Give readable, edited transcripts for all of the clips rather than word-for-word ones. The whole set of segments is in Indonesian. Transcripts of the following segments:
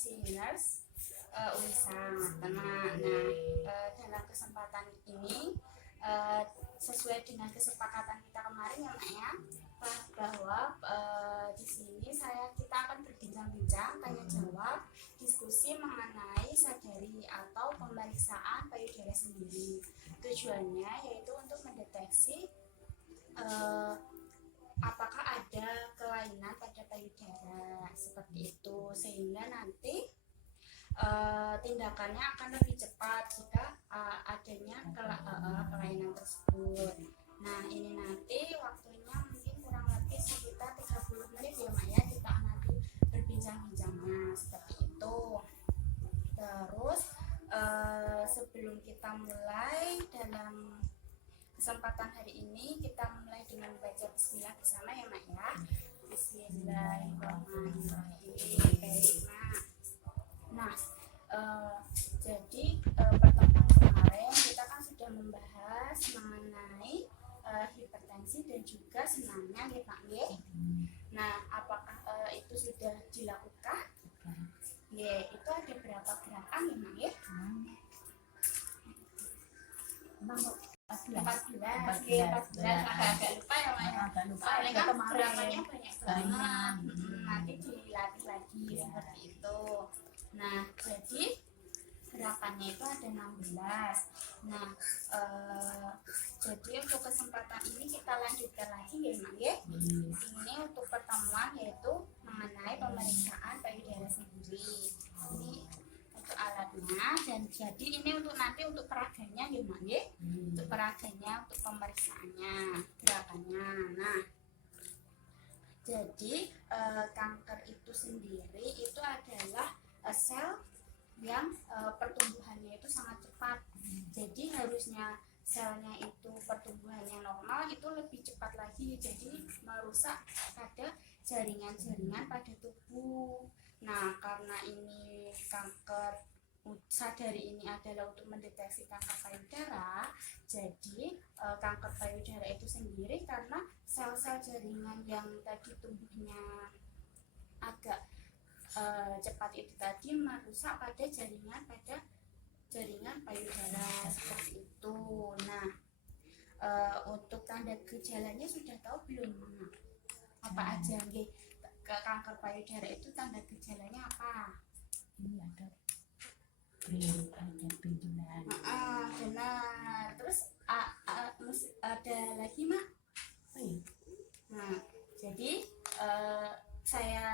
listeners Unisa. Dalam kesempatan ini sesuai dengan kesepakatan kita kemarin ya Mak ya, bahwa di sini kita akan berbincang-bincang, tanya jawab, diskusi mengenai sadari atau pemeriksaan payudara sendiri. Tujuannya yaitu untuk mendeteksi apakah ada kelainan pada payudara seperti itu, sehingga nanti tindakannya akan lebih cepat jika adanya kelainan tersebut. Nah, ini nanti waktunya mungkin kurang lebih sekitar 30 menit ya Mak ya, kita nanti berbincang-bincangnya seperti itu. Terus sebelum kita mulai dalam kesempatan hari ini, kita mulai dengan baca bismillah bersama ya Mak ya. Bismillahirrahmanirrahim. Baik Mak. Nah, jadi pertemuan kemarin kita kan sudah membahas mengenai hipertensi dan juga senamnya ya Pak ya. Nah, apakah itu sudah dilakukan? Ya, itu ada berapa gerakan ya Mak ya? 14 agak lupa ya Mak ya. Soalnya kan gerakannya banyak banget. Nanti dilatih lagi seperti itu. Nah, jadi gerakannya itu ada 16. Nah, jadi untuk kesempatan ini kita lanjutkan lagi ya Mak ya. Ini untuk pertemuan yaitu mengenai pemeriksaan payudara sendiri. Ini untuk alatnya, dan jadi ini untuk nanti untuk peraganya ya Mak ya. Untuk peraganya, untuk pemeriksaannya, gerakannya. Nah, jadi kanker itu sendiri itu adalah sel yang pertumbuhannya itu sangat cepat. Jadi harusnya selnya itu pertumbuhannya normal, itu lebih cepat lagi, jadi merusak pada jaringan-jaringan pada tubuh. Nah, karena ini kanker sadari ini adalah untuk mendeteksi kanker payudara, jadi kanker payudara itu sendiri karena sel-sel jaringan yang tadi tumbuhnya agak cepat itu tadi merusak pada jaringan payudara seperti itu. Nah, untuk tanda gejalanya sudah tahu belum? Apa aja nggih? Kanker payudara itu tanda gejalanya apa? Ini ada benjolan. Benar. Terus ada lagi Mak? Nah, jadi saya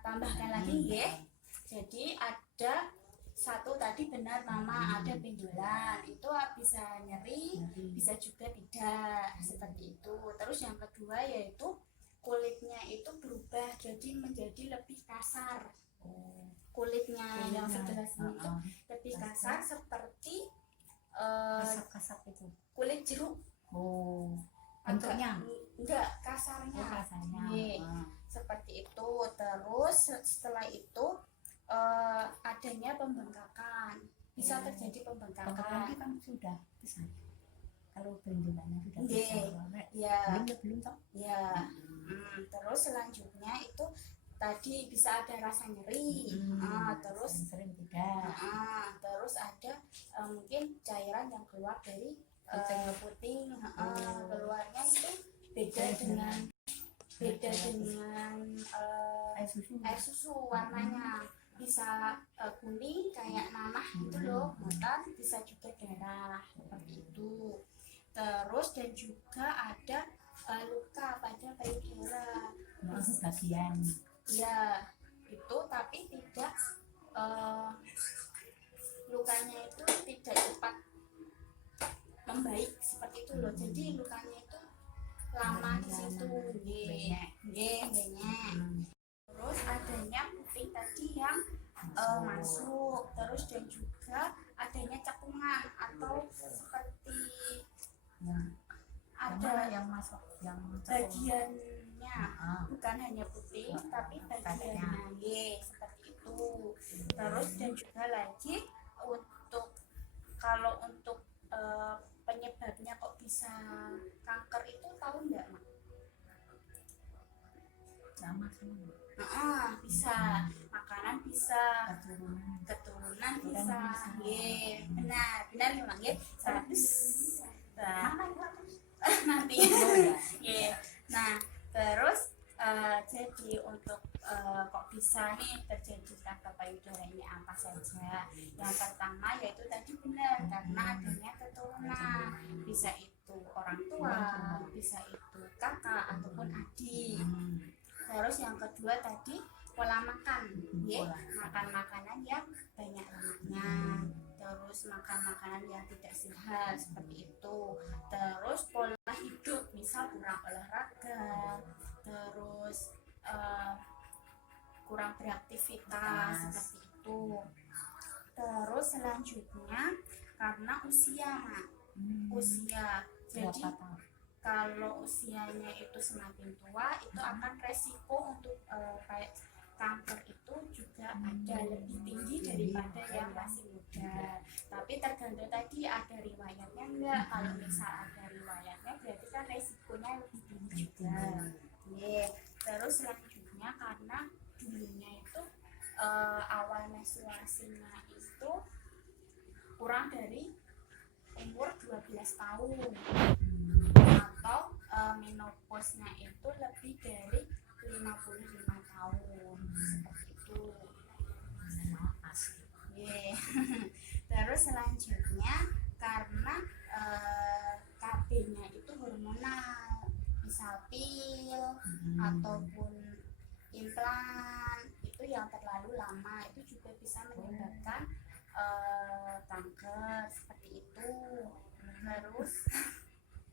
tambahkan lagi ya. Jadi ada satu tadi benar Mama, ada benjolan, itu bisa nyeri, bisa juga tidak seperti itu. Terus yang kedua yaitu kulitnya itu berubah jadi menjadi lebih kasar. Kulitnya yang sebelah sini itu lebih kasar seperti kasar itu kulit jeruk. Bentuknya enggak, kasarnya. Seperti itu. Terus setelah itu adanya pembengkakan, bisa terjadi pembengkakan. Kan sudah bisa. Kalau benjolannya sudah bisa, belum toh? Ya. Terus selanjutnya itu tadi bisa ada rasa nyeri, terus sering tidak. Terus ada mungkin cairan yang keluar dari puting, keluarnya itu beda dengan air susu warnanya, bisa kuning kayak nanah gitu loh, maka bisa juga darah seperti itu. Terus dan juga ada luka pada payudara Bagian ya itu, tapi tidak lukanya itu tidak cepat membaik seperti itu loh, jadi lukanya itu lama di situ, banyak. Terus adanya puting tadi yang masuk, terus dan juga adanya cekungan atau seperti ada yang masuk yang bagiannya bukan hanya putih tapi bagiannya seperti itu. Terus dan juga lagi kalau untuk penyebabnya kok bisa kanker itu tahu enggak Mak? sama semua. Bisa makanan, bisa Keturunan. keturunan, Keturunan bisa. bisa. Ye, benar memang ya. 100. Nah, Mana ya terus? nanti. Oh ya. Ye. Nah, terus jadi untuk kok bisa nih terjadi kanker payudara ini apa saja? Yang pertama yaitu tadi benar karena adanya keturunan, bisa itu orang tua, bisa itu kakak ataupun adik. Terus yang kedua tadi pola makan, ya, makan makanan yang banyak lemaknya, terus makan makanan yang tidak sehat seperti itu. Terus pola hidup, misal kurang olahraga, terus kurang beraktivitas seperti itu. Terus selanjutnya karena usia, Mak. Usia. Jadi Berapa tahun? kalau usianya itu semakin tua itu akan resiko untuk kayak kanker itu juga ada lebih tinggi daripada yang masih muda. Tapi tergantung tadi ada riwayatnya enggak. Kalau misal ada riwayatnya berarti kan resikonya lebih tinggi juga. Terus selanjutnya karena dulunya itu awal menstruasinya itu kurang dari umur 12 tahun atau menopausnya itu lebih dari 55 tahun seperti itu. Terus selanjutnya karena KB-nya itu hormonal, misal pil ataupun implan itu yang terlalu lama itu juga bisa menyebabkan kanker seperti itu. Terus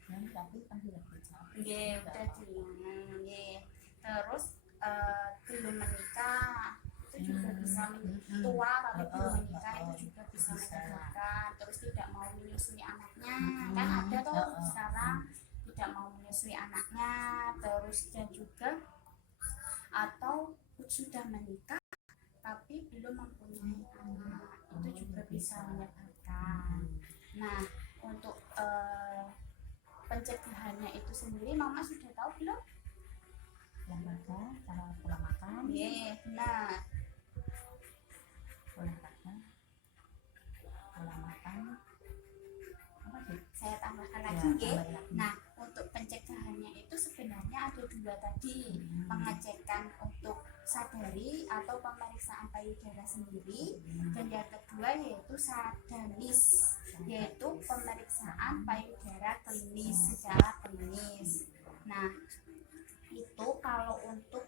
tapi kan tidak bisa. udah terus belum menikah itu juga bisa tua tapi belum menikah itu juga bisa menyebabkan. Terus tidak mau menyusui anaknya, kan ada tuh sekarang tidak mau menyusui anaknya. Terus dan juga atau sudah menikah tapi belum mempunyai anak, itu juga bisa menyebabkan. Nah, untuk pencegahannya itu sendiri Mama sudah tahu belum? Olahraga, cara pola makan. Nah, Olahraga, pola makan. Apa sih? saya tambahkan lagi ya. Nah, untuk pencegahannya itu sebenarnya ada dua tadi, pengecekan untuk sadari atau pemeriksaan payudara sendiri, dan yang kedua yaitu sadanis, yaitu pemeriksaan payudara klinis secara klinis. Nah, itu kalau untuk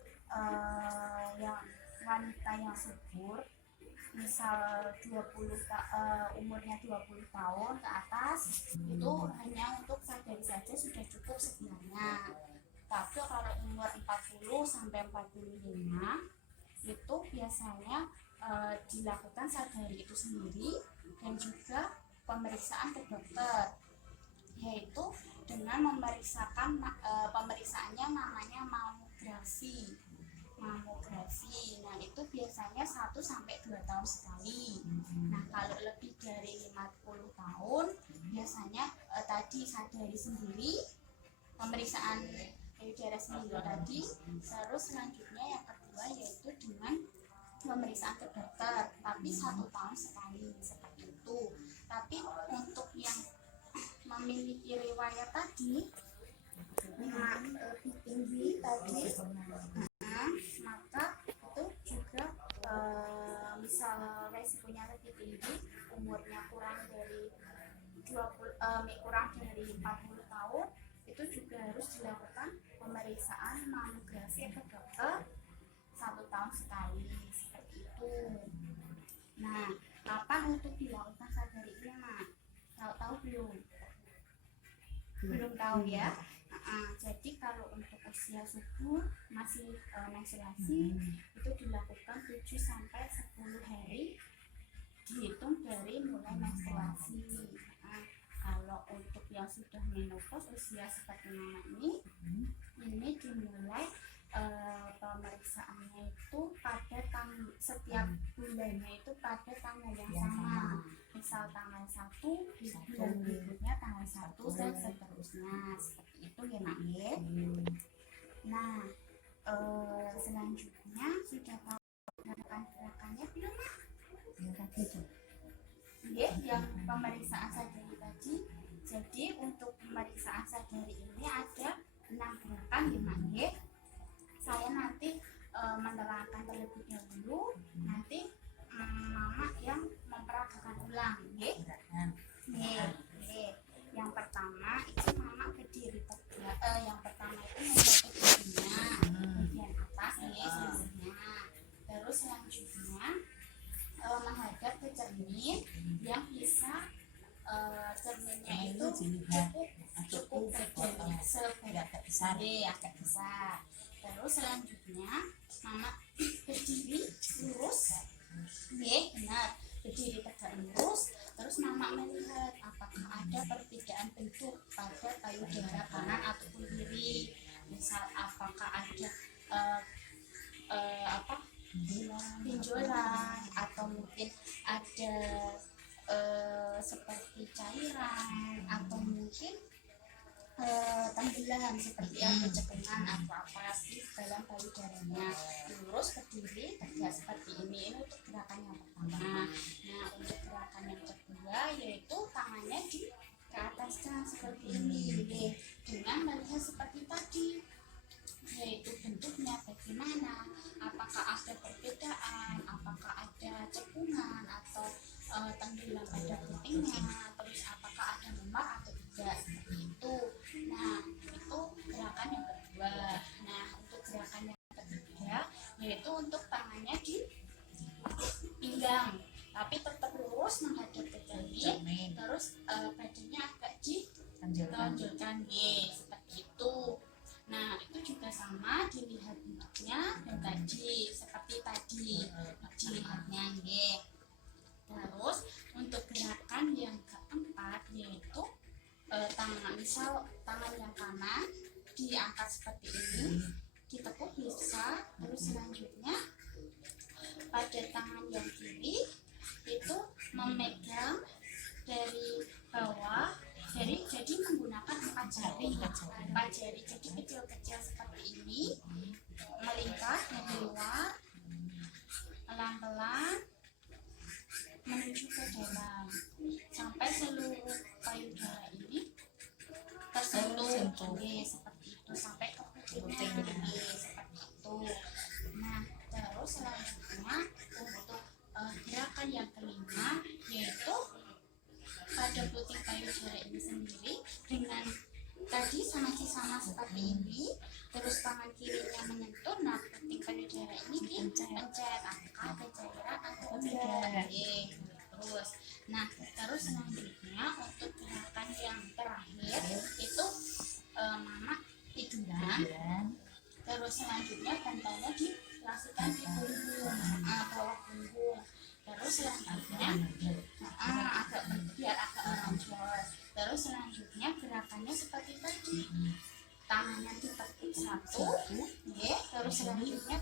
yang wanita yang subur, misal umurnya 20 tahun ke atas, itu hanya untuk sadari saja sudah cukup sebenarnya. Tapi kalau umur 40 sampai 45 itu biasanya dilakukan sadari itu sendiri dan juga pemeriksaan ke dokter, yaitu dengan memeriksakan pemeriksaannya namanya mamografi. Nah itu biasanya 1 sampai 2 tahun sekali. Nah kalau lebih dari 50 tahun biasanya tadi sadari sendiri, pemeriksaan payudara sendiri tadi. Terus selanjutnya yang kedua yaitu dengan pemeriksaan ke dokter, tapi 1 tahun sekali seperti itu. Tapi untuk yang memiliki riwayat tadi lebih tinggi tadi, maka itu juga misal resikonya lebih tinggi, umurnya kurang dari 40 tahun, itu juga harus dilakukan pemeriksaan mamografi ke dokter 1 tahun sekali seperti itu. Nah, kapan untuk dilakukan sadari ini, Mak? Tahu belum? Belum tahu ya. Jadi kalau untuk usia subur masih menstruasi itu dilakukan 7 sampai 10 hari dihitung dari mulai menstruasi. Kalau untuk yang sudah menopause usia seperti Mama ini dimulai pemeriksaannya itu pada setiap bulannya itu pada tanggal yang sama. Misal tanggal 1, di bulan berikutnya tanggal 1 dan seterusnya. Seperti itu ya Nak ya. Nah, selanjutnya sudah tahu gerakan-gerakannya belum? yang tadi itu. Yang pemeriksaan sadari tadi. Jadi untuk pemeriksaan sadari ini ada 6 gerakan ya Mak. Saya nanti menerangkan terlebih dahulu, nanti Mama yang memperagakan ulang. Gerakan. Yang pertama itu Mama berdiri tegak. Yang pertama itu membaca baginya bagian atas seluruhnya. Terus selanjutnya menghadap ke cermin yang bisa cerminnya itu cukup gede, agak besar. Terus selanjutnya Mama berdiri lurus, benar, berdiri tegak lurus. Terus Mama melihat apakah ada perbedaan bentuk pada payudara kanan ataupun kiri. Misal apakah ada benjolan atau mungkin ada seperti cairan atau mungkin tenggelam seperti ada cekungan atau apa di dalam payudaranya. Lurus berdiri tegak seperti ini untuk gerakan yang pertama. Nah untuk gerakan yang kedua yaitu tangannya di ke atasnya seperti ini dengan melihat seperti tadi, yaitu bentuknya bagaimana, apakah ada perbedaan, apakah ada cekungan atau tenggelam pada putingnya, terus apakah ada memar atau tidak, seperti itu. Nah itu gerakan yang kedua. Nah untuk gerakan yang ketiga yaitu untuk tangannya di pinggang tapi tetap lurus menghadap ke cermin, terus badannya agak ditonjolkan seperti itu. Nah itu juga sama, dilihat bentuknya dan tadi seperti tadi dilihatnya. Terus untuk gerakan yang keempat yaitu tangan yang kanan diangkat seperti ini, ditekuk bisa. Terus selanjutnya pada tangan yang kiri itu memegang dari bawah, jadi menggunakan 4 jari, jadi kecil-kecil seperti ini, melingkar dari luar, pelan-pelan menuju ke dalam sampai seluruh payudara ini tersentuh, seperti itu, sampai ke putingnya, seperti itu. Nah terus selanjutnya untuk gerakan yang kelima yaitu pada puting payudara ini sendiri dengan tadi masih sama seperti ini. Terus tangan kirinya menyentuh, nah puting payudara ini dipencet apakah ada cairan atau tidak. Terus selanjutnya untuk gerakan yang terakhir itu Mama tiduran. Terus selanjutnya bantalnya dilakukan di punggung, bawah punggung. Terus selanjutnya biar agak menonjol. Terus selanjutnya gerakannya seperti tadi, tangannya ditekuk satu, terus selanjutnya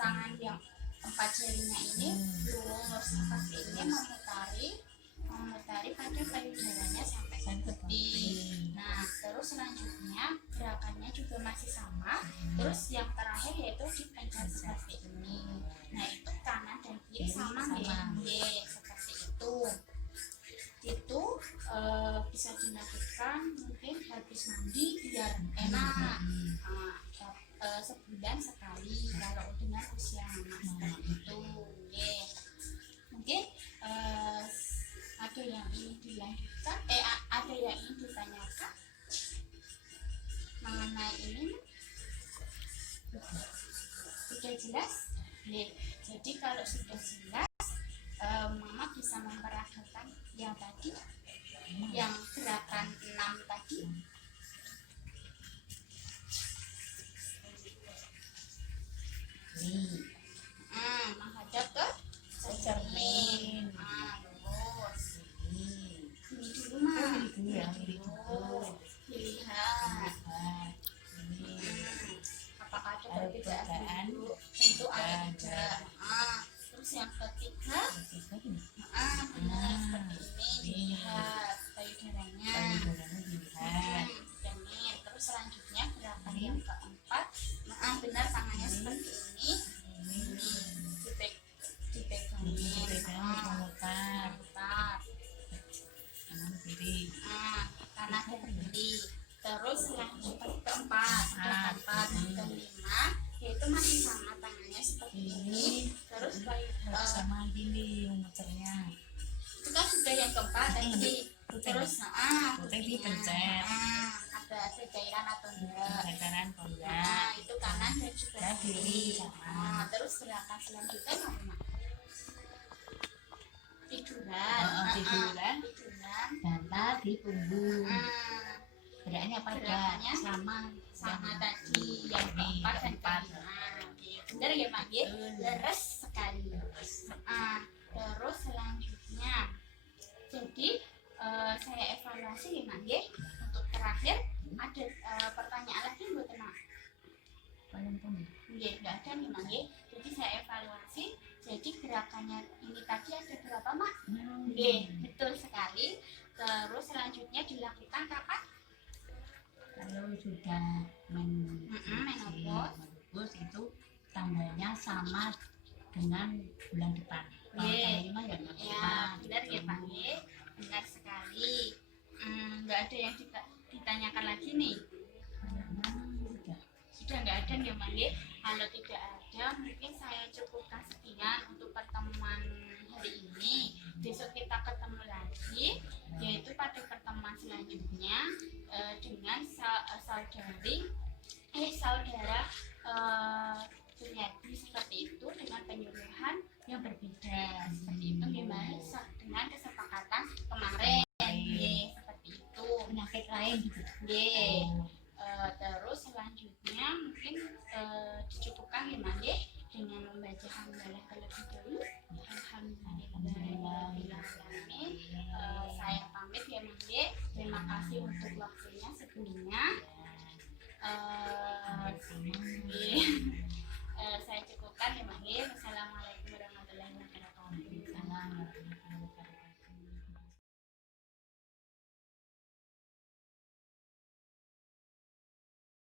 tangan yang 4 jarinya ini lurus seperti ini, memutari pada payudaranya sampai ke puting. Nah terus selanjutnya gerakannya juga masih sama. Terus yang terakhir yaitu dipencet seperti ini. Nah itu kanan dan kiri sama. Seperti itu. Itu bisa dilakukan mungkin habis mandi biar enak. Sebulan sekali kalau dengan usia anak seperti itu. Mungkin ada yang ingin dilanjutkan, ada yang ingin ditanyakan mengenai ini? Sudah jelas? Jadi kalau sudah jelas, Mama bisa memperagakan yang tadi, yang gerakan 6 tadi. Menghadap ke cermin. Lurus. Ini dulu dilihat. Apakah ada perbedaan bentuk atau tidak. Terus yang ketiga, benar seperti ini, dilihat payudaranya. Terus selanjutnya gerakan yang keempat, benar tangannya keempat tadi. Terus putih dipencet. Ada cairan atau enggak? Cairan atau enggak? Nah, itu kanan dan juga Dan kiri. kiri sama. Terus gerakan selanjutnya apa, Mak? Tiduran. Tiduran. Tiduran. bantal di punggung. Gerakannya apa aja? Gerakannya Sama tadi yang Ini, keempat dan keempat. kelima. Oke, benar ya, Mak? Ya? Leres sekali. Terus selanjutnya, jadi saya evaluasi ya, Mak. Ya? Untuk terakhir ada pertanyaan lagi buat Mak? Nggih, nggak ada nih, Mak. Nggih. Jadi saya evaluasi. Jadi gerakannya ini tadi ada berapa, Mak? Nggih, betul sekali. Terus selanjutnya dilakukan kapan? Kalau sudah menopause itu tanggalnya sama dengan bulan depan. Kalau Nggih. tanggal 5 ya Ya, benar ya, Pak. Nggih. Benar sekali. Nggak ada yang ditanyakan lagi nih. Sudah nggak ada ya, Mak. Nggih. Kalau tidak ada, mungkin saya cukupkan sekian untuk pertemuan hari ini. Besok kita ketemu lagi, yaitu pada pertemuan selanjutnya dengan saudara Suryadi seperti itu dengan penyuluhan yang berbeda seperti itu gimana dengan kesepakatan kemarin. Seperti itu penyakit lain gitu. terus selanjutnya mungkin dicukupkan gimana dengan membaca hamdalah terlebih dahulu. Alhamdulillah